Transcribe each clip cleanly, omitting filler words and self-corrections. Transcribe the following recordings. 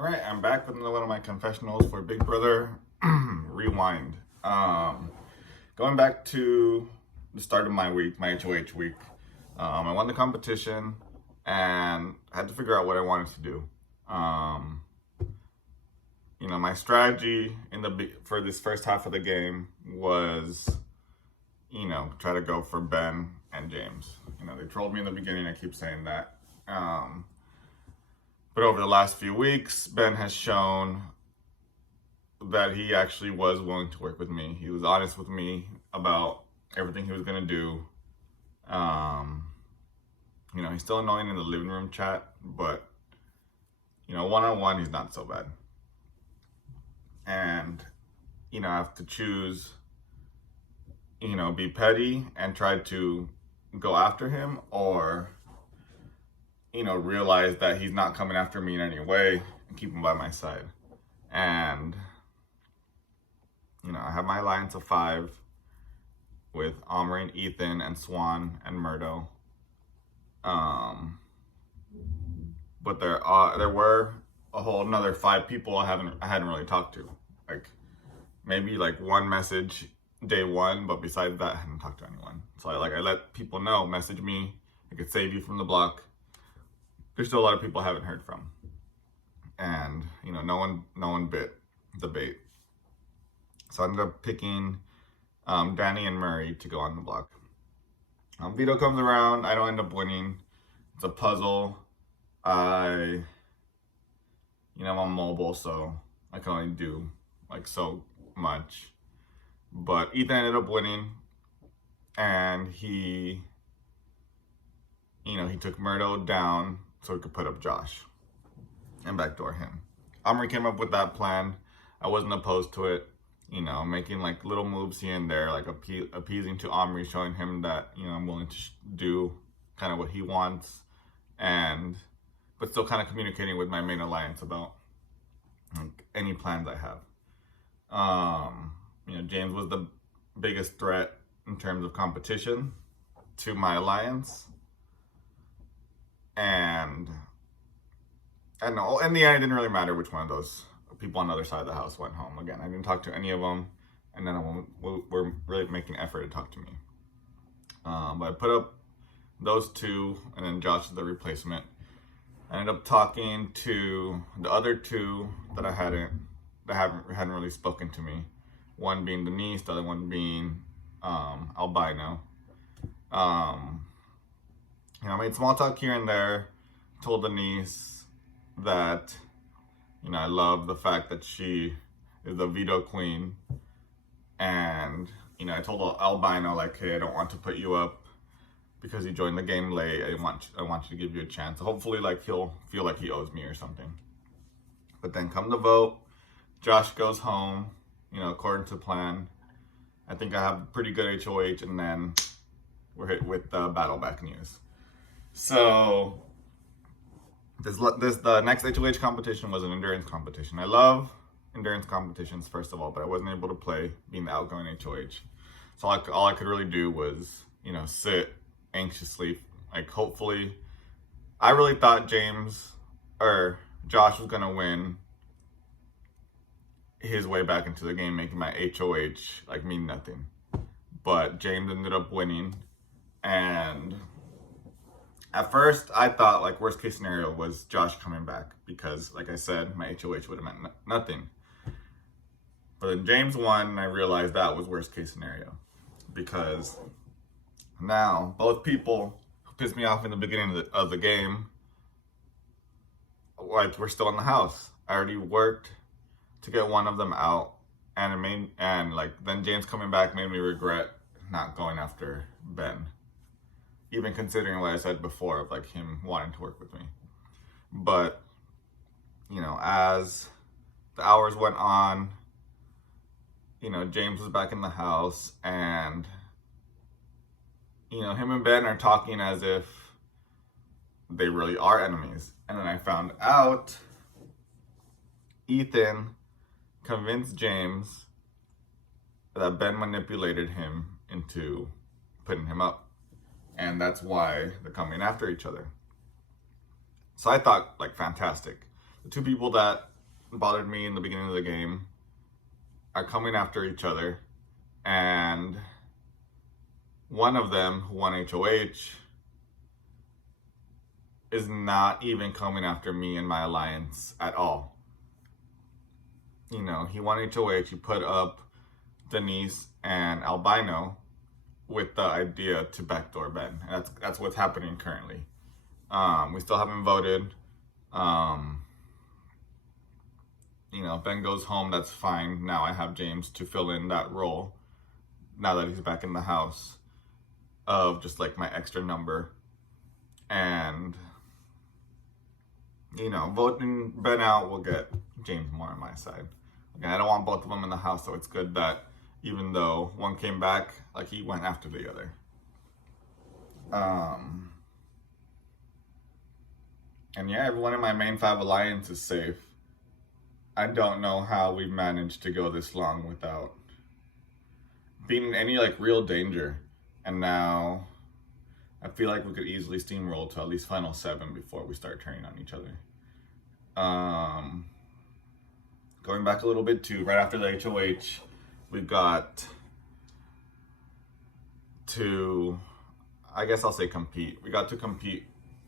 All right, I'm back with another one of my confessionals for Big Brother Rewind. Going back to the start of my week, my HOH week. I won the competition and I had to figure out what I wanted to do. My strategy for this first half of the game was, try to go for Ben and James. They trolled me in the beginning. I keep saying that. But over the last few weeks, Ben has shown that he actually was willing to work with me. He was honest with me about everything he was going to do. He's still annoying in the living room chat, but, one-on-one, he's not so bad. And, I have to choose, be petty and try to go after him, or realize that he's not coming after me in any way and keep him by my side. And, I have my alliance of 5 with Omri and Ethan and Swan and Murdo. But there were a whole another 5 people I hadn't really talked to. Maybe one message day 1, but besides that, I hadn't talked to anyone. So I let people know, message me, I could save you from the block. There's still a lot of people I haven't heard from. And, no one bit the bait. So I ended up picking Danny and Murray to go on the block. Vito comes around, I don't end up winning. It's a puzzle. I'm mobile, so I can only do so much. But Ethan ended up winning, and he took Murdo down so he could put up Josh and backdoor him. Omri came up with that plan. I wasn't opposed to it. Making little moves here and there, appeasing to Omri, showing him that, I'm willing to do kind of what he wants, but still kind of communicating with my main alliance about any plans I have. James was the biggest threat in terms of competition to my alliance. And I know in the end, it didn't really matter which one of those people on the other side of the house went home. Again, I didn't talk to any of them, and none of them were really making an effort to talk to me. But I put up those 2, and then Josh is the replacement. I ended up talking to the other 2 that hadn't really spoken to me. One being Denise, the other one being Albino. I made small talk here and there. Told Denise that, I love the fact that she is the veto queen. And, I told Albino, hey, I don't want to put you up because you joined the game late. I want you to give you a chance. So hopefully, he'll feel like he owes me or something. But then come the vote, Josh goes home, according to plan. I think I have pretty good HOH, and then we're hit with the battle back news. So the next HOH competition was an endurance competition. I love endurance competitions, first of all, but I wasn't able to play being the outgoing HOH. So all I could really do was, sit anxiously. Hopefully, I really thought Josh was going to win his way back into the game, making my HOH mean nothing. But James ended up winning, and at first I thought worst case scenario was Josh coming back, because I said, my HOH would have meant nothing. But then James won, and I realized that was worst case scenario, because now both people who pissed me off in the beginning of the game, we're still in the house. I already worked to get one of them out, and then James coming back made me regret not going after Ben, even considering what I said before of him wanting to work with me. But as the hours went on, James was back in the house, and him and Ben are talking as if they really are enemies. And then I found out Ethan convinced James that Ben manipulated him into putting him up. And that's why they're coming after each other. So I thought, fantastic. The 2 people that bothered me in the beginning of the game are coming after each other, and one of them who won HOH is not even coming after me and my alliance at all. You know, he won HOH, he put up Denise and Albino with the idea to backdoor Ben. And that's what's happening currently. We still haven't voted. You know, Ben goes home, that's fine. Now I have James to fill in that role, now that he's back in the house, of just like my extra number. And, you know, voting Ben out will get James more on my side. Again, I don't want both of them in the house, so it's good that even though one came back, like, he went after the other. And yeah, everyone in my main 5 alliance is safe. I don't know how we've managed to go this long without being in any like real danger. And now I feel like we could easily steamroll to at least final 7 before we start turning on each other. Going back a little bit too, right after the HOH, we got to, I guess I'll say compete. We got to compete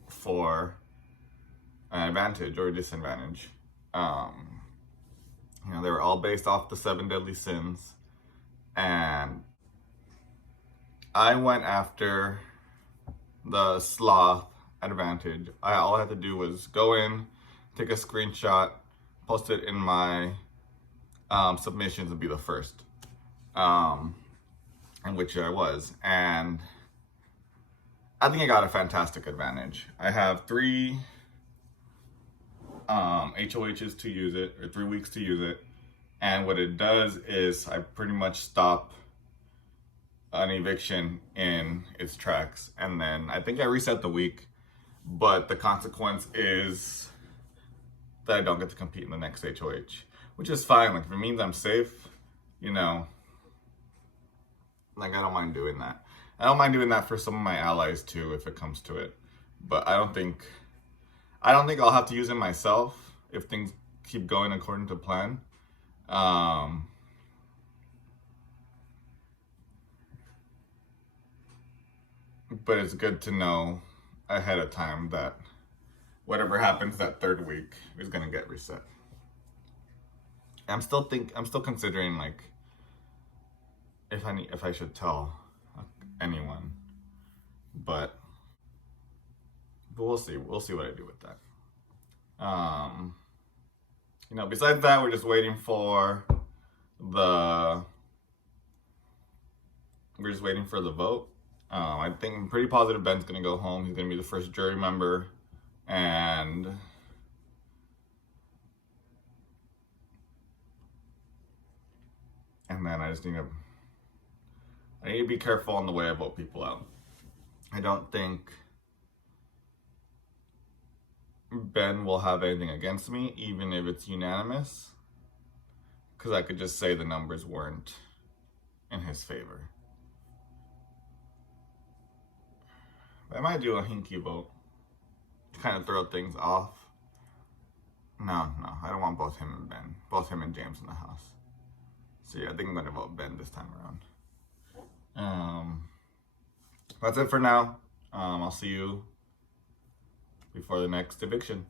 for an advantage or a disadvantage. You know, they were all based off the 7 deadly sins. And I went after the sloth advantage. All I had to do was go in, take a screenshot, post it in my submissions, and be the first. In which I was. And I think I got a fantastic advantage. I have 3 HOHs to use it, or 3 weeks to use it. And what it does is I pretty much stop an eviction in its tracks. And then I think I reset the week, but the consequence is that I don't get to compete in the next HOH, which is fine. Like, if it means I'm safe, you know, like, I don't mind doing that. I don't mind doing that for some of my allies too, if it comes to it. But I don't think I'll have to use it myself if things keep going according to plan. But it's good to know ahead of time that whatever happens that 3rd week is gonna get reset. I'm still considering, like, if I should tell anyone, but we'll see. We'll see what I do with that. You know, besides that, we're just waiting for the vote. I think I'm pretty positive Ben's gonna go home. He's gonna be the first jury member, and then I need to be careful on the way I vote people out. I don't think Ben will have anything against me, even if it's unanimous, because I could just say the numbers weren't in his favor. I might do a hinky vote to kind of throw things off. No, I don't want both him and James in the house. So yeah, I think I'm gonna vote Ben this time around. That's it for now. I'll see you before the next eviction.